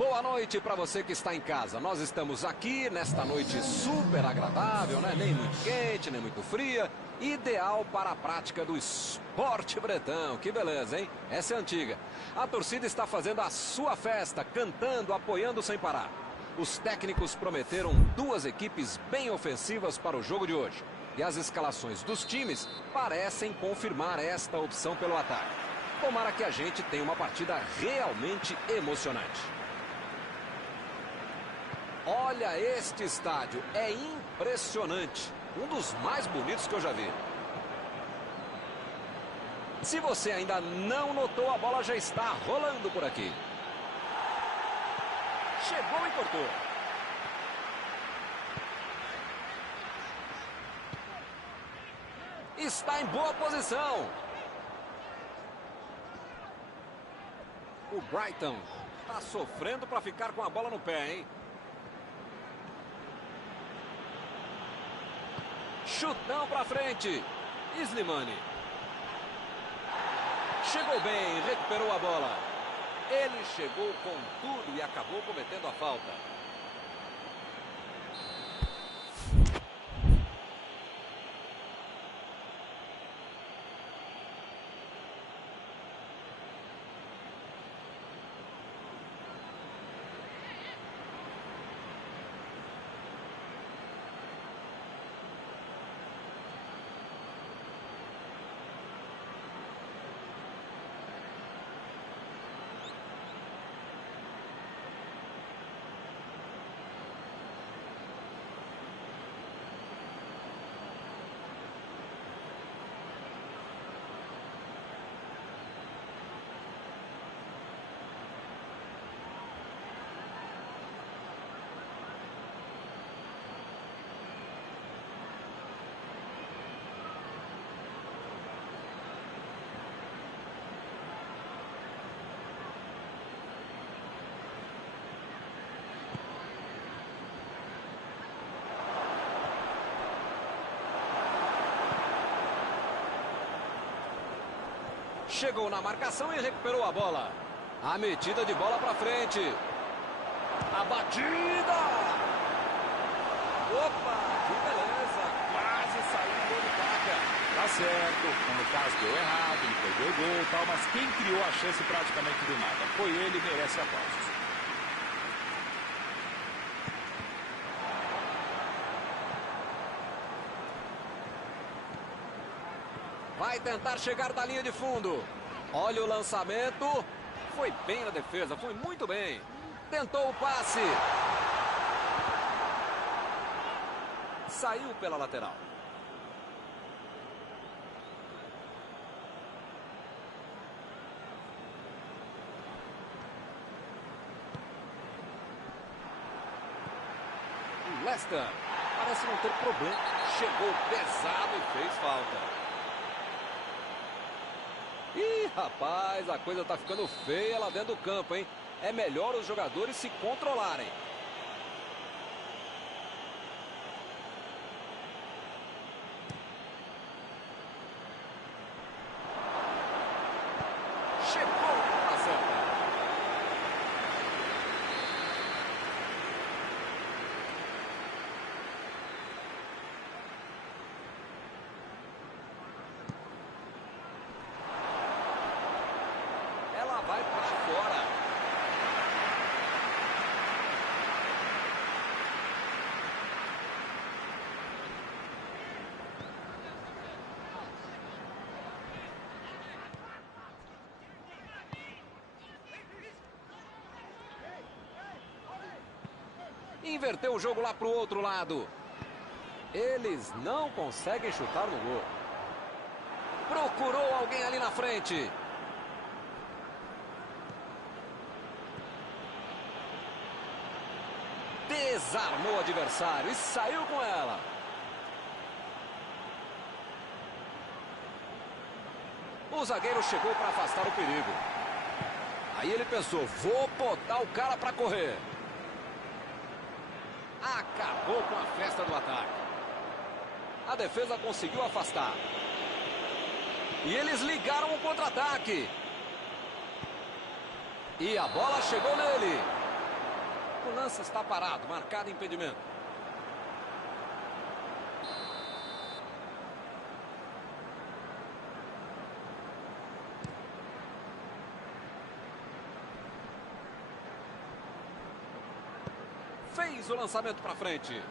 Boa noite para você que está em casa. Nós estamos aqui nesta noite super agradável, né? Nem muito quente, nem muito fria. Ideal para a prática do esporte bretão. Que beleza, hein? Essa é antiga. A torcida está fazendo a sua festa, cantando, apoiando sem parar. Os técnicos prometeram duas equipes bem ofensivas para o jogo de hoje. E as escalações dos times parecem confirmar esta opção pelo ataque. Tomara que a gente tenha uma partida realmente emocionante. Olha este estádio, é impressionante. Um dos mais bonitos que eu já vi. Se você ainda não notou, a bola já está rolando por aqui. Chegou e cortou. Está em boa posição. O Brighton está sofrendo para ficar com a bola no pé, hein? Chutão para frente. Slimani. Chegou bem, recuperou a bola. Ele chegou com tudo e acabou cometendo a falta. Chegou na marcação e recuperou a bola. A metida de bola para frente. A batida! Opa, que beleza! Quase saiu o gol de placa. Tá certo, no caso deu errado, ele perdeu o gol e tal, mas quem criou a chance praticamente do nada foi ele e merece aplausos. Vai tentar chegar da linha de fundo. Olha o lançamento. Foi bem na defesa, foi muito bem. Tentou o passe. Saiu pela lateral. O Leicester parece não ter problema. Chegou pesado e fez falta. Ih, rapaz, a coisa tá ficando feia lá dentro do campo, hein? É melhor os jogadores se controlarem. Chegou na certa. Vai para fora. Inverteu o jogo lá para o outro lado. Eles não conseguem chutar no gol. Procurou alguém ali na frente. Desarmou o adversário e saiu com ela. O zagueiro chegou para afastar o perigo. Aí ele pensou, vou botar o cara para correr. Acabou com a festa do ataque. A defesa conseguiu afastar. E eles ligaram o contra-ataque. E a bola chegou nele. O lance está parado, marcado impedimento. Fez o lançamento para frente.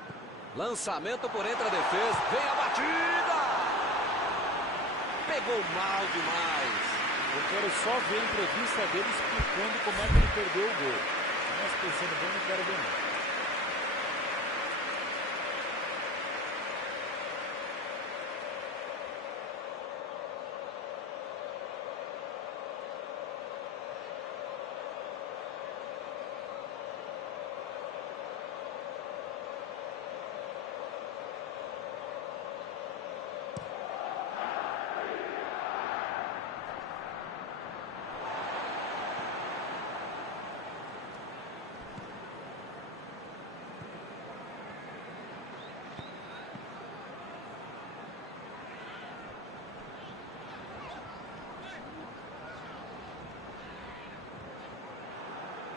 Lançamento por entre a defesa. Vem a batida! Pegou mal demais. Eu quero só ver a entrevista dele explicando como é que ele perdeu o gol. Mas pensando bem, não quero ver não.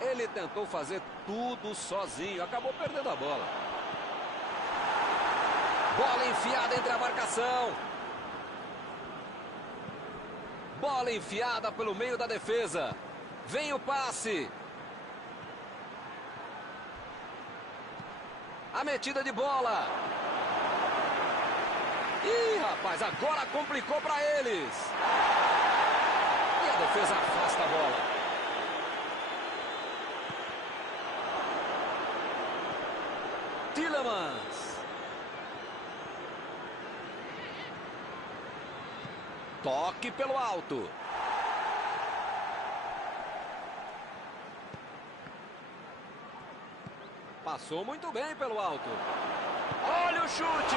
Ele tentou fazer tudo sozinho, acabou perdendo a bola. Bola enfiada entre a marcação. Bola enfiada pelo meio da defesa. Vem o passe. A metida de bola. Ih, rapaz, agora complicou para eles. E a defesa afasta a bola. Tielemans. Toque pelo alto. Passou muito bem pelo alto. Olha o chute.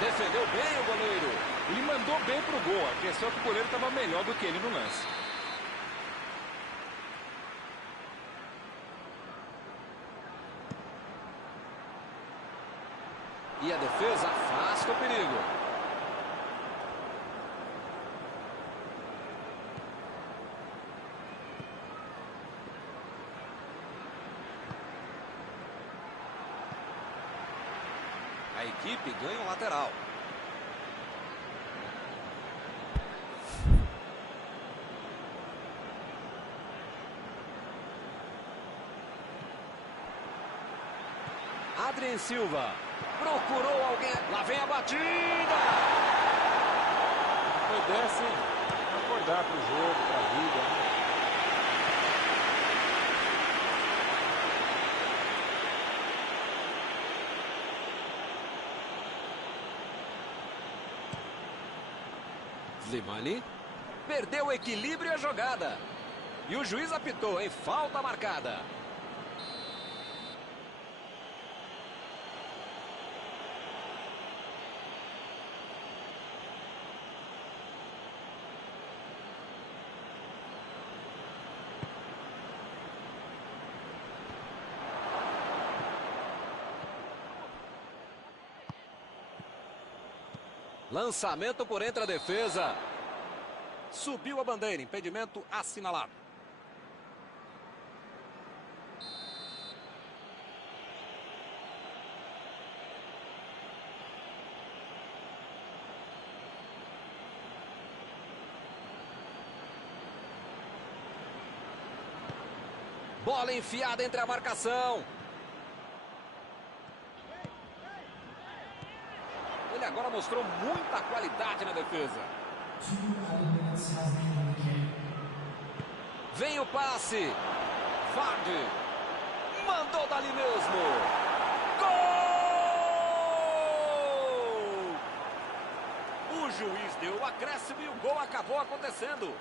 Defendeu bem o goleiro. Ele mandou bem pro gol. A questão é que o goleiro estava melhor do que ele no lance. E a defesa afasta o perigo. A equipe ganha um lateral. Adrien Silva. Procurou alguém. Lá vem a batida. Foi dessa, hein? Acordar pro jogo, pra vida, né? Slimani perdeu o equilíbrio e a jogada. E o juiz apitou, em falta marcada. Lançamento por entre a defesa. Subiu a bandeira, impedimento assinalado. Bola enfiada entre a marcação. Ele agora mostrou muita qualidade na defesa. Vem o passe. Vardy. Mandou dali mesmo. Gol! O juiz deu o acréscimo e o gol acabou acontecendo.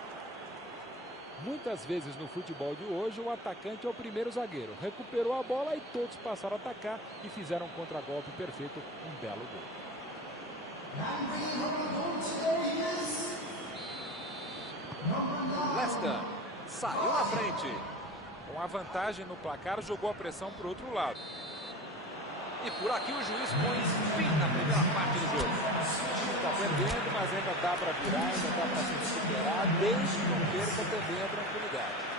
Muitas vezes no futebol de hoje o atacante é o primeiro zagueiro. Recuperou a bola e todos passaram a atacar e fizeram um contragolpe perfeito, um belo gol. Leicester saiu na frente. Com a vantagem no placar, jogou a pressão para o outro lado. E por aqui o juiz põe fim na primeira parte do jogo. Está perdendo, mas ainda dá para virar, ainda dá para se superar, desde que não perca também a tranquilidade.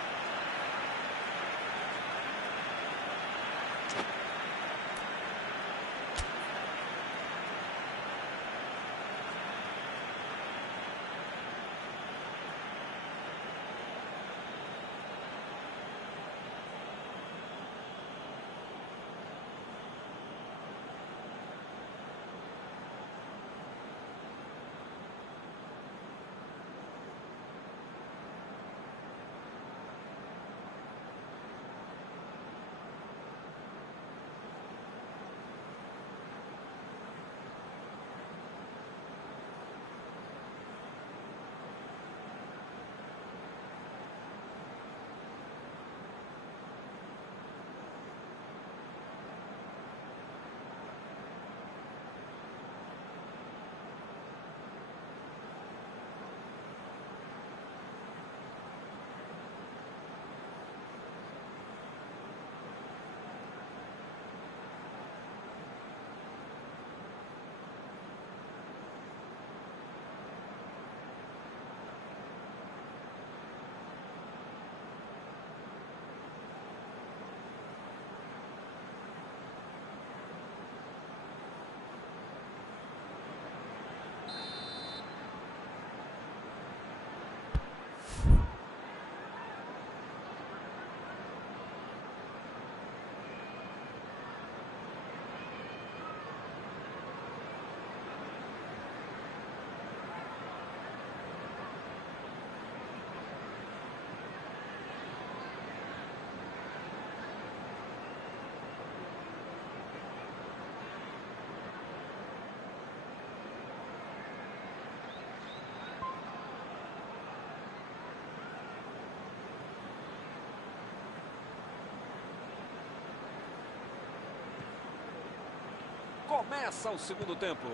Começa o segundo tempo.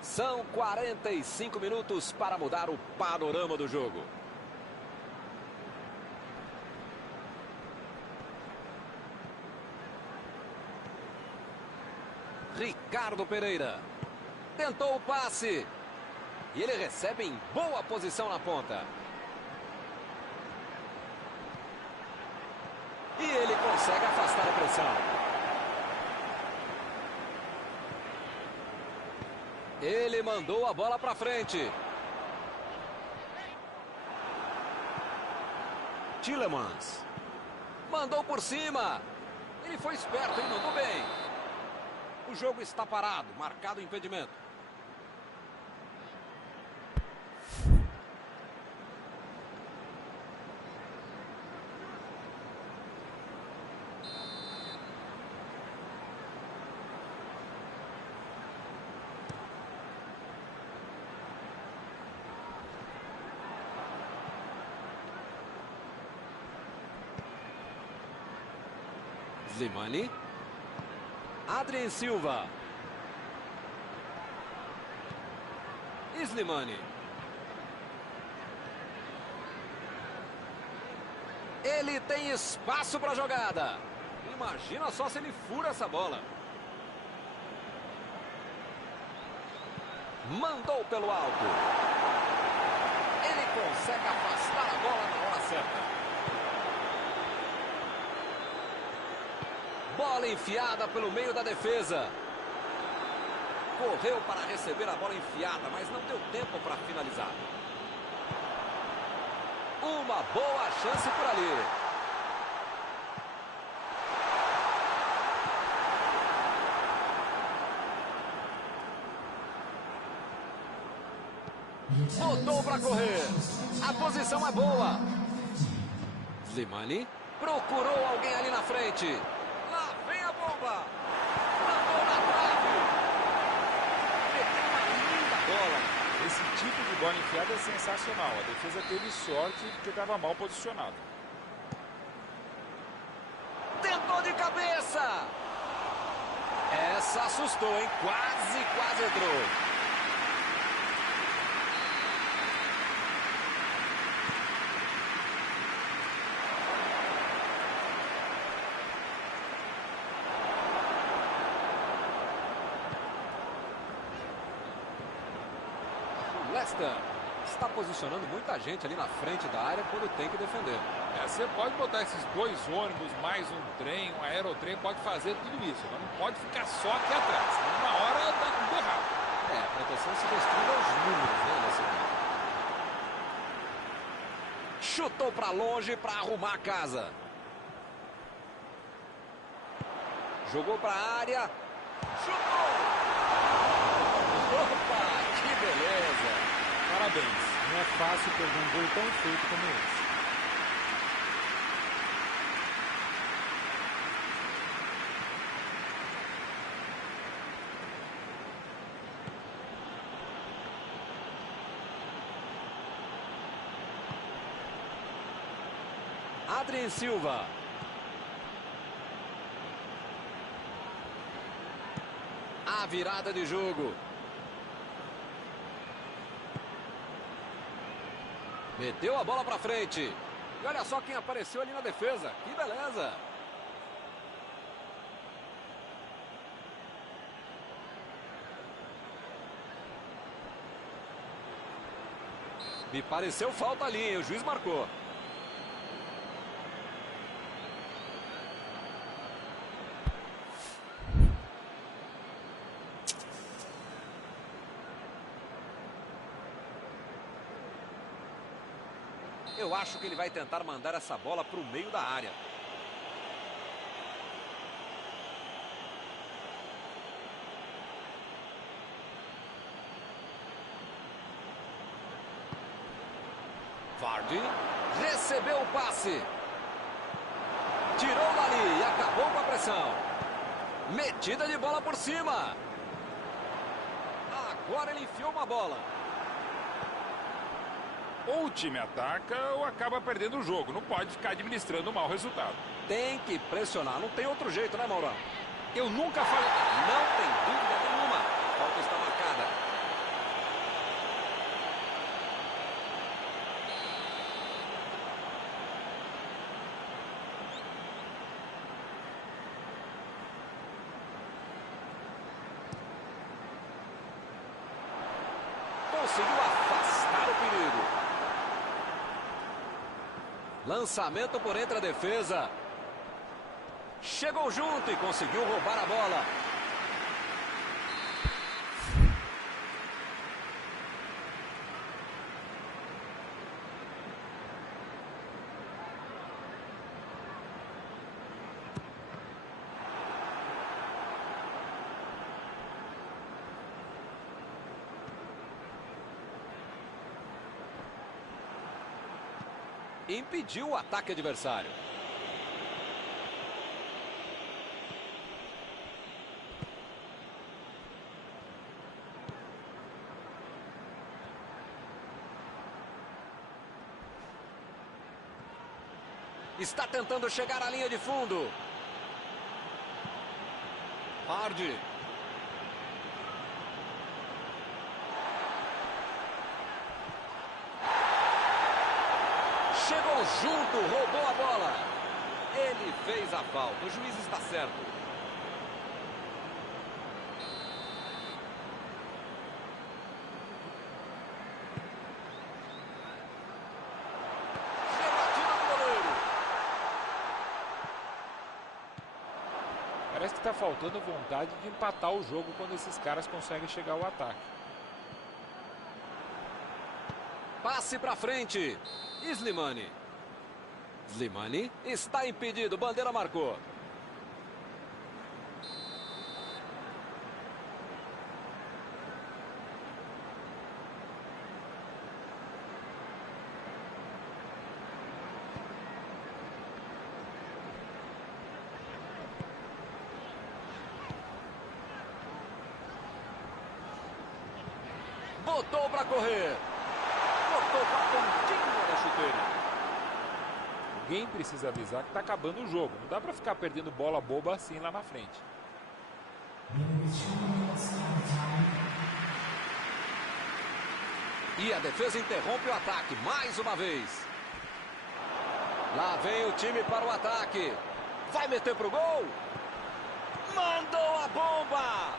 São 45 minutos para mudar o panorama do jogo. Ricardo Pereira. Tentou o passe. E ele recebe em boa posição na ponta. E ele consegue afastar a pressão. Ele mandou a bola para frente. Tielemans. Mandou por cima. Ele foi esperto e mandou bem. O jogo está parado, marcado o impedimento. Slimani. Adrien Silva. Slimani. Ele tem espaço para a jogada. Imagina só se ele fura essa bola. Mandou pelo alto. Ele consegue afastar a bola na hora certa. Bola enfiada pelo meio da defesa. Correu para receber a bola enfiada, mas não deu tempo para finalizar. Uma boa chance por ali. Botou para correr. A posição é boa. Slimani procurou alguém ali na frente. Lá vem a bomba. Mandou na trave. Meteu uma linda bola. Esse tipo de bola enfiada é sensacional. A defesa teve sorte porque estava mal posicionado. Tentou de cabeça. Essa assustou, hein? Quase entrou. Leicester está posicionando muita gente ali na frente da área quando tem que defender. Você pode botar esses dois ônibus, mais um trem, um aerotrem, pode fazer tudo isso. Mas não pode ficar só aqui atrás. Uma hora dá tudo errado. A proteção se restringe aos números, né, nesse momento. Chutou para longe para arrumar a casa. Jogou para a área. Chutou! Opa, que beleza! Parabéns. Não é fácil perder um gol tão feito como esse. Adrien Silva. A virada de jogo. Meteu a bola para frente. E olha só quem apareceu ali na defesa. Que beleza. Me pareceu falta ali, hein? O juiz marcou. Eu acho que ele vai tentar mandar essa bola para o meio da área. Vardy recebeu o passe. Tirou dali e acabou com a pressão. Metida de bola por cima. Agora ele enfiou uma bola. Ou o time ataca ou acaba perdendo o jogo. Não pode ficar administrando um mau resultado. Tem que pressionar, não tem outro jeito, né, Maurão? Eu nunca falei. Não tem dúvida nenhuma. A falta está marcada. Conseguiu afastar o perigo. Lançamento por entre a defesa. Chegou junto e conseguiu roubar a bola. Impediu o ataque adversário. Está tentando chegar à linha de fundo. Hardy. Chegou junto, roubou a bola. Ele fez a falta. O juiz está certo. Rebatida do goleiro. Parece que está faltando vontade de empatar o jogo quando esses caras conseguem chegar ao ataque. Passe para frente. Slimani. Slimani está impedido. Bandeira marcou. Botou para correr. Cortou para a pontinha da chuteira. Alguém precisa avisar que está acabando o jogo. Não dá para ficar perdendo bola boba assim lá na frente. E a defesa interrompe o ataque mais uma vez. Lá vem o time para o ataque. Vai meter pro gol. Mandou a bomba.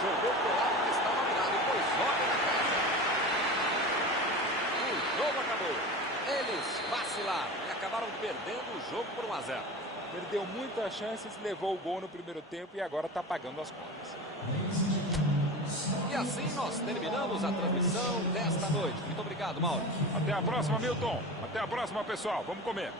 Jogou pro lado que estava virado e pôs ordem na casa. O jogo acabou. Eles vacilaram e acabaram perdendo o jogo por 1-0. Perdeu muitas chances, levou o gol no primeiro tempo e agora está pagando as contas. E assim nós terminamos a transmissão desta noite. Muito obrigado, Mauro. Até a próxima, Milton. Até a próxima, pessoal. Vamos comer.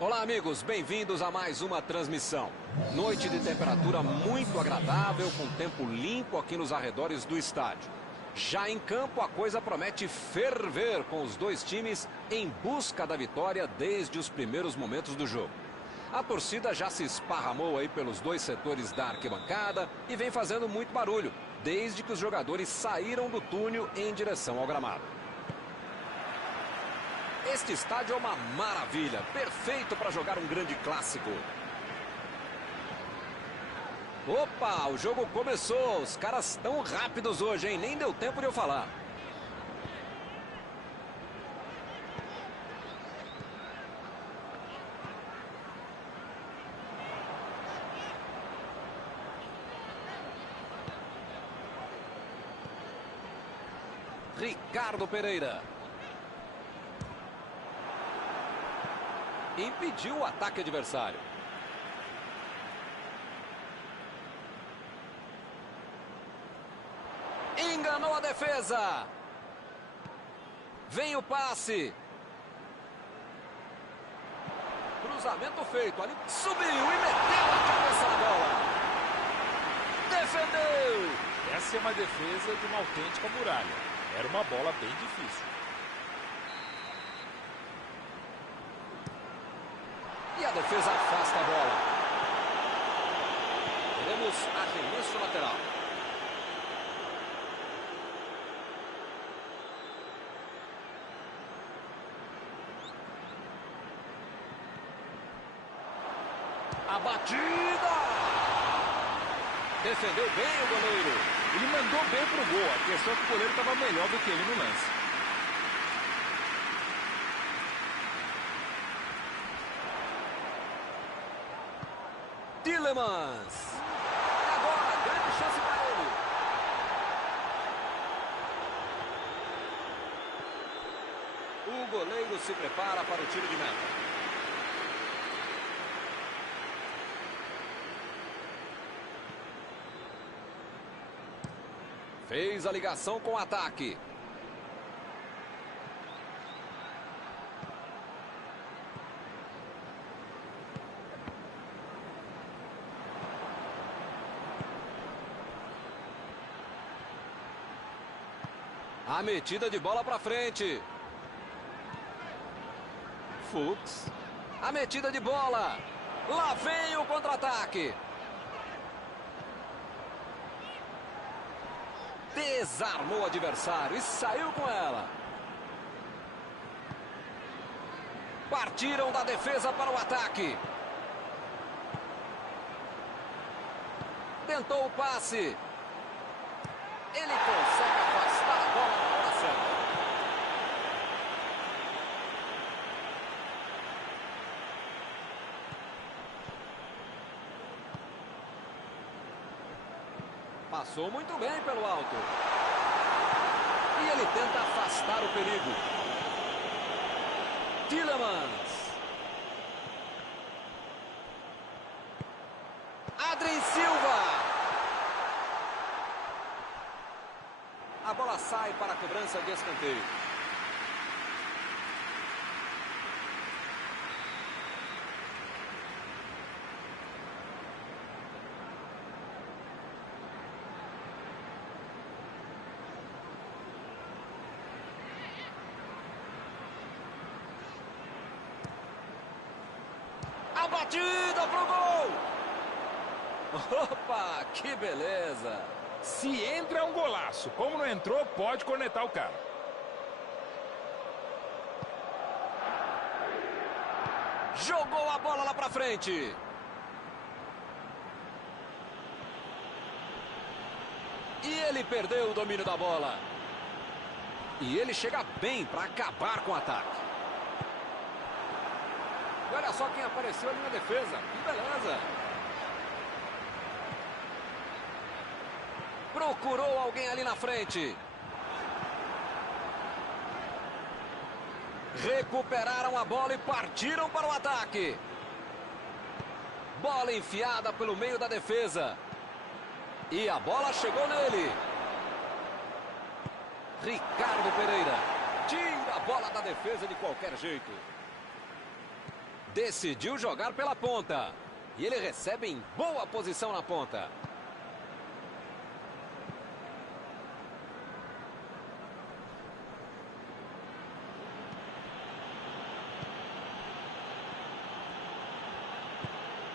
Olá, amigos, bem-vindos a mais uma transmissão. Noite de temperatura muito agradável, com tempo limpo aqui nos arredores do estádio. Já em campo, a coisa promete ferver, com os dois times em busca da vitória desde os primeiros momentos do jogo. A torcida já se esparramou aí pelos dois setores da arquibancada e vem fazendo muito barulho, desde que os jogadores saíram do túnel em direção ao gramado. Este estádio é uma maravilha, perfeito para jogar um grande clássico. Opa, o jogo começou, os caras estão rápidos hoje, hein? Nem deu tempo de eu falar. Ricardo Pereira. Impediu o ataque adversário. Enganou a defesa. Vem o passe. Cruzamento feito. Ali subiu e meteu a cabeça na bola. Defendeu. Essa é uma defesa de uma autêntica muralha. Era uma bola bem difícil. E a defesa afasta a bola. Teremos arremesso lateral. A batida! Defendeu bem o goleiro. Ele mandou bem pro gol. A questão é que o goleiro estava melhor do que ele no lance. Tielemans. Agora, grande chance para ele. O goleiro se prepara para o tiro de meta. Fez a ligação com o ataque. A metida de bola para frente. Fuchs. A metida de bola. Lá vem o contra-ataque. Desarmou o adversário e saiu com ela. Partiram da defesa para o ataque. Tentou o passe. Ele consegue afastar a bola na hora certa. Passou muito bem pelo alto. E ele tenta afastar o perigo. Tielemans. Adrien Silva. A bola sai para a cobrança de escanteio. A batida pro gol! Opa, que beleza! Se entra é um golaço. Como não entrou, pode cornetar o cara. Jogou a bola lá pra frente. E ele perdeu o domínio da bola. E ele chega bem para acabar com o ataque. E olha só quem apareceu ali na defesa. Que beleza! Procurou alguém ali na frente. Recuperaram a bola e partiram para o ataque. Bola enfiada pelo meio da defesa. E a bola chegou nele. Ricardo Pereira tira a bola da defesa de qualquer jeito. Decidiu jogar pela ponta. E ele recebe em boa posição na ponta.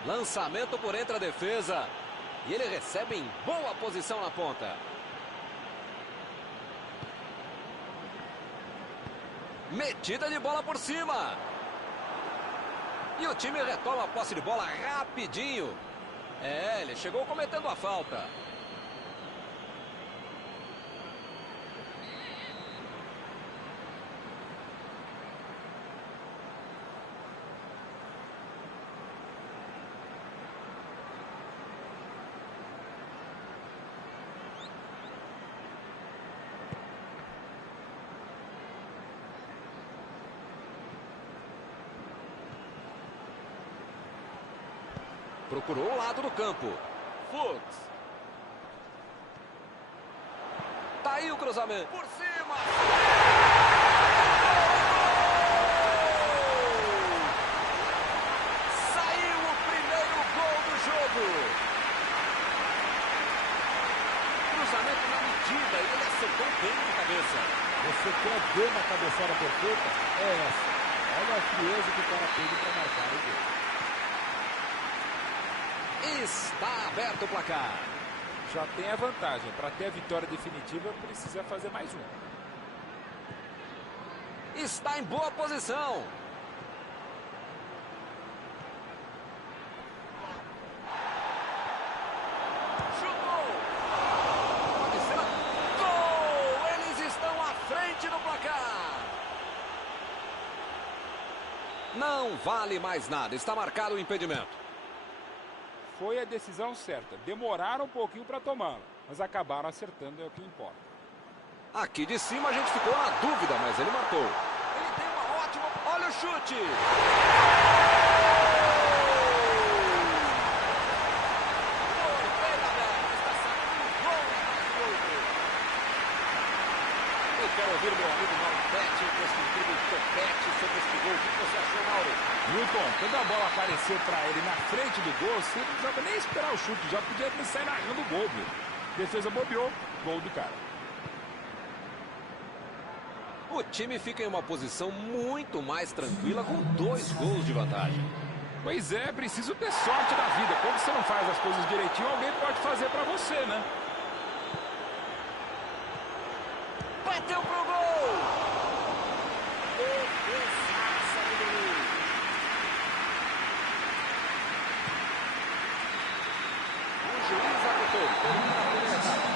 Lançamento por entre a defesa. E ele recebe em boa posição na ponta. Metida de bola por cima. E o time retoma a posse de bola rapidinho. Ele chegou cometendo a falta. Procurou o lado do campo. Fuchs. Tá aí o cruzamento. Por cima. Saiu o primeiro gol do jogo. Cruzamento na medida e ele acertou bem de cabeça. Você quer ver uma cabeçada perfeita? É essa. Olha a frieza que o cara teve para marcar o gol. Está aberto o placar. Já tem a vantagem. Para ter a vitória definitiva, precisa fazer mais um. Está em boa posição. Chutou. Pode ser. Gol! Eles estão à frente do placar. Não vale mais nada. Está marcado o impedimento. Foi a decisão certa. Demoraram um pouquinho para tomá-la, mas acabaram acertando, é o que importa. Aqui de cima a gente ficou na dúvida, mas ele marcou. Ele tem uma ótima... Olha o chute! Eu quero ouvir meu amigo Mauro Betti com esse incrível topete sobre esse gol. O que você achou, Mauro? Newton, quando a bola apareceu para ele na frente do gol, você não precisava nem esperar o chute, já podia sair narrando o gol, viu? Defesa bobeou, gol do cara. O time fica em uma posição muito mais tranquila com 2 gols de vantagem. Pois é, preciso ter sorte na vida. Quando você não faz as coisas direitinho, alguém pode fazer para você, né? Bateu pro gol! Defesaça do Luiz. O juiz apitou. Termina a primeira etapa.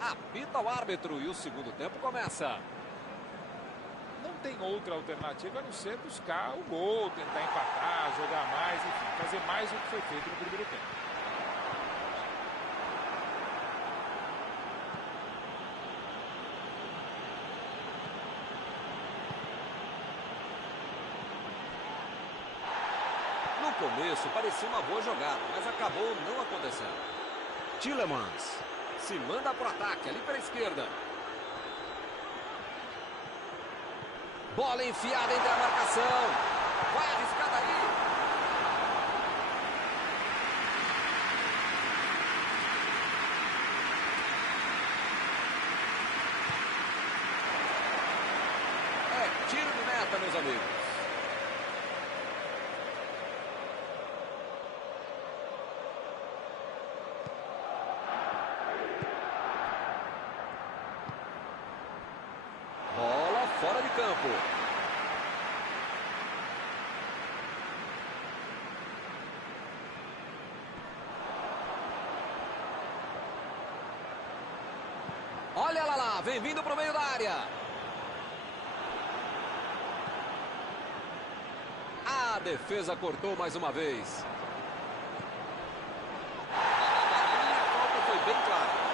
Apita o árbitro e o segundo tempo começa. Não tem outra alternativa a não ser buscar o gol, tentar empatar, jogar mais, enfim, fazer mais do que foi feito no primeiro tempo. começo parecia uma boa jogada, mas acabou não acontecendo. Tielemans se manda para o ataque ali pela esquerda. Bola enfiada entre a marcação. Vai arriscar daí. É tiro de meta, meus amigos. Bola fora de campo. Olha lá, vem vindo para o meio da área. A defesa cortou mais uma vez. A falta foi bem clara.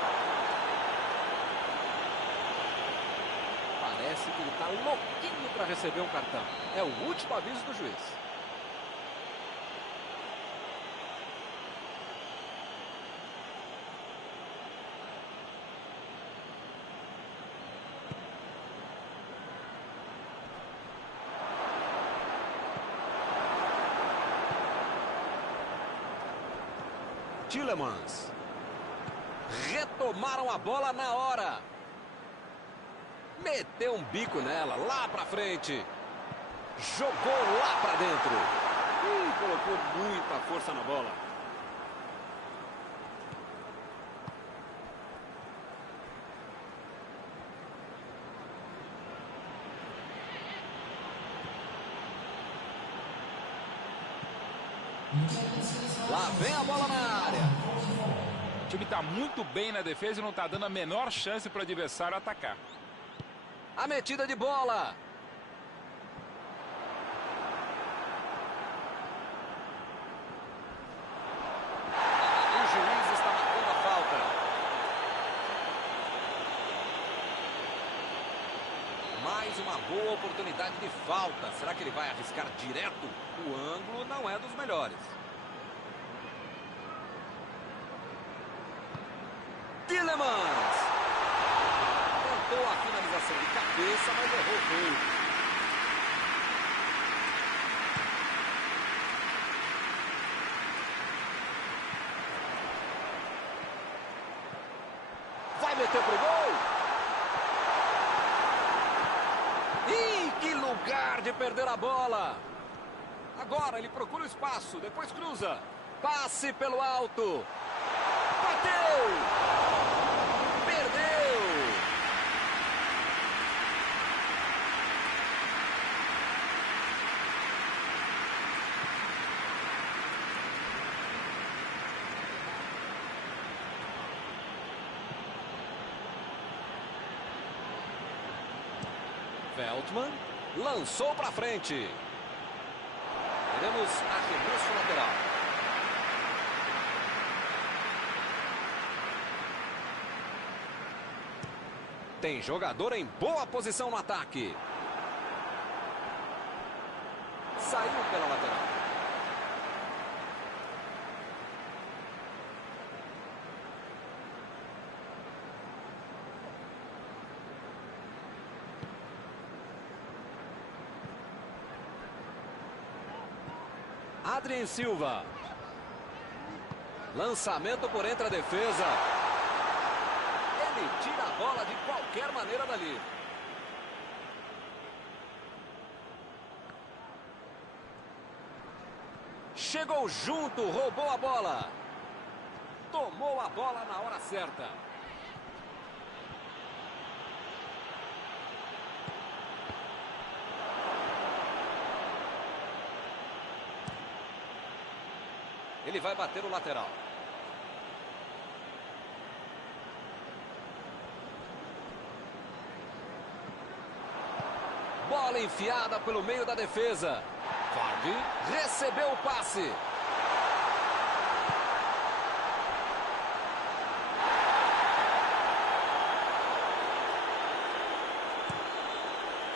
Parece que ele está louquinho para receber um cartão. É o último aviso do juiz. Tielemans. Retomaram a bola na hora. Meteu um bico nela, lá pra frente. Jogou lá pra dentro. Colocou muita força na bola. Lá vem a bola na área. O time está muito bem na defesa e não está dando a menor chance para o adversário atacar. A metida de bola. O juiz está marcando a falta. Mais uma boa oportunidade de falta. Será que ele vai arriscar direto? O ângulo não é dos melhores. Tielemans. Tentou a finalização de cabeça, mas errou feio. Vai meter pro gol. Ih, que lugar de perder a bola. Agora ele procura o espaço, depois cruza. Passe pelo alto. Bateu. Perdeu. Veltman lançou para frente. Teremos arremesso lateral. Tem jogador em boa posição no ataque. Saiu pela lateral. Adrien Silva. Lançamento por entre a defesa. Ele tira a bola de qualquer maneira dali. Chegou junto, roubou a bola. Tomou a bola na hora certa. Ele vai bater o lateral. Bola enfiada pelo meio da defesa. Vardy recebeu o passe.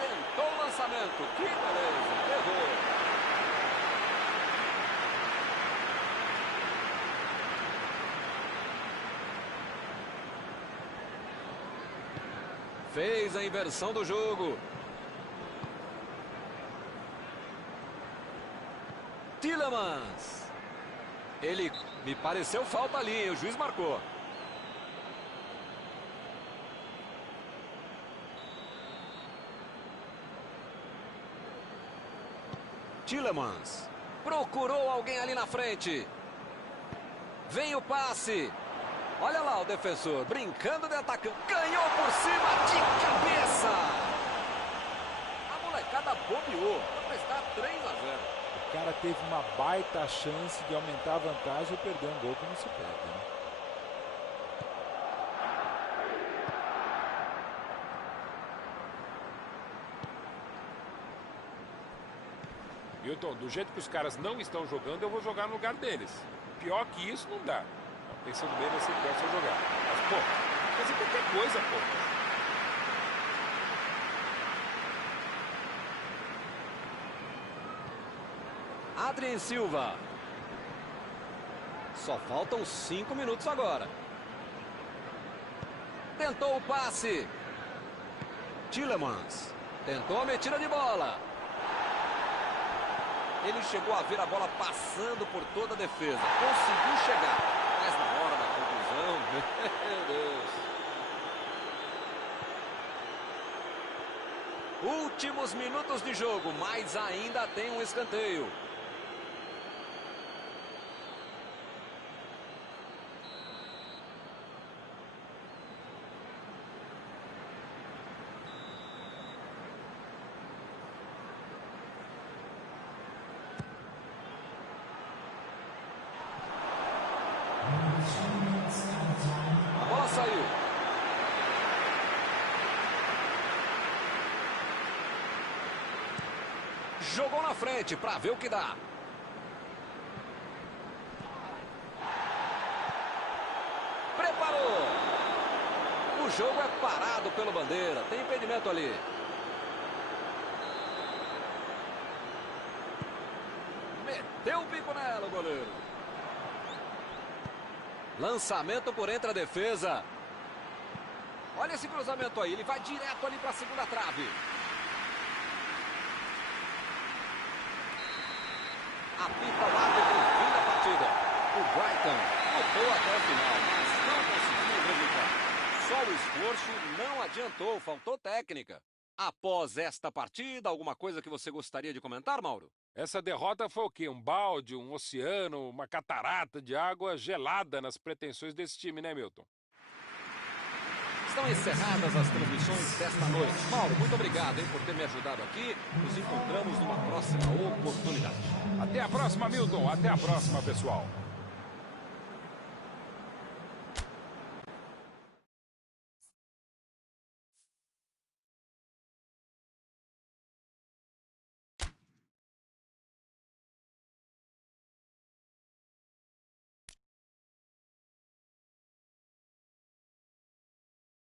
Tentou o lançamento. Que beleza. Errou. Fez a inversão do jogo. Tielemans. Ele me pareceu falta ali, hein? O juiz marcou. Tielemans. Procurou alguém ali na frente. Vem o passe. Olha lá o defensor, brincando de atacante. Ganhou por cima de cabeça. A molecada bobeou. Vai estar 3-0. O cara teve uma baita chance de aumentar a vantagem e perder um gol que não se perde, né? Milton, do jeito que os caras não estão jogando, eu vou jogar no lugar deles. Pior que isso, não dá. Pensando bem, vai ser pior se eu jogar. Mas, pô, fazer qualquer coisa, pô. Adrien Silva. Só faltam 5 minutos agora. Tentou o passe. Tielemans. Tentou a metida de bola. Ele chegou a ver a bola passando por toda a defesa. Conseguiu chegar. Mas na hora da conclusão, meu Deus. Últimos minutos de jogo, mas ainda tem um escanteio. A bola saiu. Jogou na frente para ver o que dá. Preparou. O jogo é parado pelo bandeira. Tem impedimento ali. Meteu o bico nela o goleiro. Lançamento por entre a defesa. Olha esse cruzamento aí. Ele vai direto ali para a segunda trave. Apita o árbitro, fim da partida. O Brighton lutou até o final, mas não conseguiu resultado. Só o esforço não adiantou, faltou técnica. Após esta partida, alguma coisa que você gostaria de comentar, Mauro? Essa derrota foi o quê? Um balde, um oceano, uma catarata de água gelada nas pretensões desse time, né, Milton? Estão encerradas as transmissões desta noite. Mauro, muito obrigado, hein, por ter me ajudado aqui. Nos encontramos numa próxima oportunidade. Até a próxima, Milton. Até a próxima, pessoal.